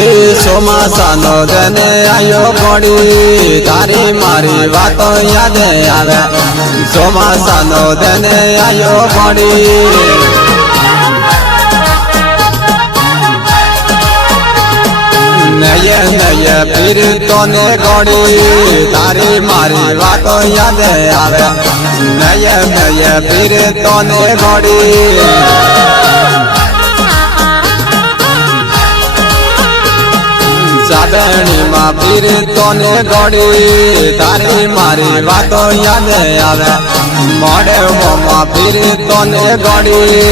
ચોમાસાનો દને આયો ગોડી તારી મારી વાતો યાદ આવે ચોમાસાનો દને આયો ગોડી નયે નયે પીરતો ને ગોડી તારી મારી વાતો યાદ આવે નયે નયે પીરતો ને ગોડી સાબેણી માં પીરતો ને ગોડી તારી મારી વાતો યાદ આવે મોડે માં પીરતો ને ગોડી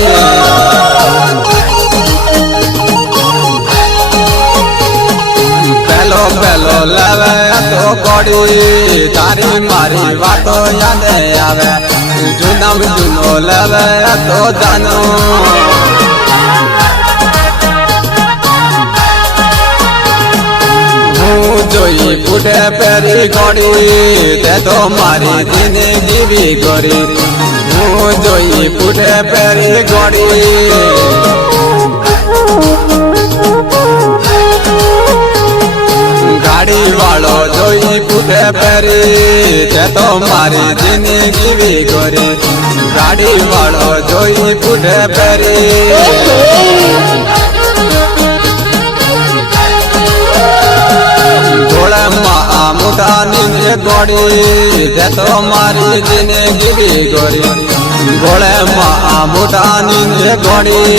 પેલો પેલો લેવે તો ગોડી તારી મારી વાતો યાદ આવે જૂના જૂનો લેવે તો જાનો જોઈ ફૂટે પેરી ગોડી તે તો મારી જિંદગી બી ગોરી હું જોઈ ફૂટે પેરી ગોડી ગાડી વાળો જોઈ ફૂટે પેરી તે તો મારી જિંદગી બી ગોરી ગાડી વાળો જોઈ ફૂટે પેરી મોટાની ગોડી તે તો મારી જિંદગી બી ગોરી ગોળે માં મોટાની ગોડી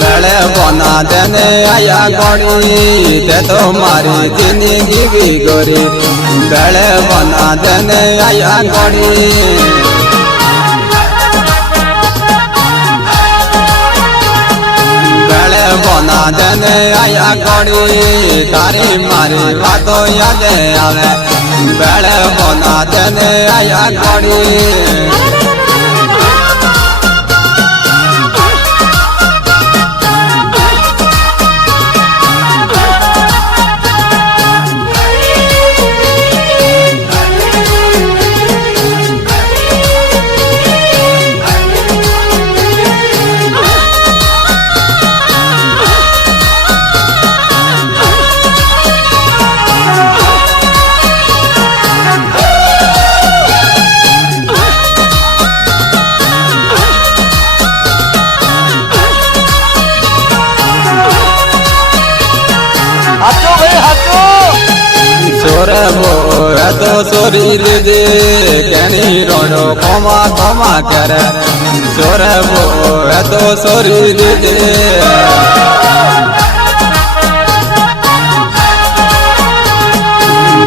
બેળે બોના દેને આયા ગોડી તે તો મારી જિંદગી બી ગોરી બેળે બોના દેને આયા ગોડી બોના દેને આયા ગોડી તારી મારી વાતો યાદ આવે બેળે બોના દેને આયા ગોડી સોરે બોરે તો સોરી લીધે કેની રોડો કોમા કોમા કરે સોરે બોરે તો સોરી લીધે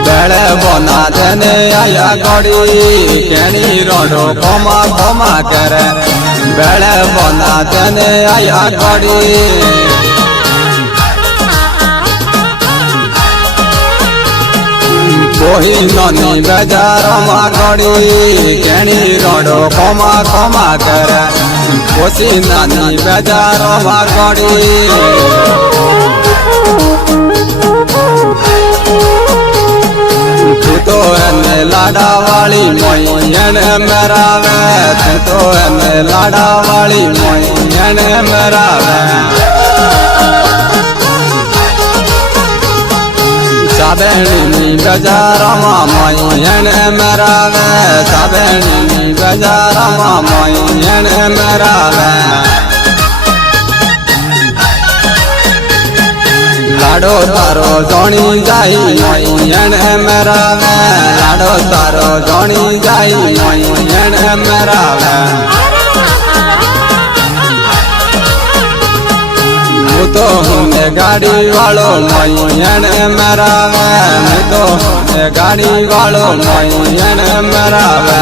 બેળે બોના દેને આયા ગોડી કેની રોડો કોમા કોમા કરે બેળે બોના દેને આયા ગોડી કોહિનોની બજારોમાં ગોડી કેણી રોડો કોમા કોમા કરે કોશીનાની બજારોમાં ગોડી તું તો એને લાડાવાળી મોઈ એને મેરાવે તું તો એને લાડાવાળી મોઈ એને મેરાવે સાબેણીની બજારમાં મોઈ એને મેરાવે સાબેણીની બજારમાં મોઈ એને મેરાવે લાડો તારો જોણી જાય મોઈ એને મેરાવે લાડો તારો જોણી જાય મોઈ એને મેરાવે હું તો હું ગાડી વાળો મોઈ એને મેરાવે હું તો ગાડી વાળો મોઈ એને મેરાવે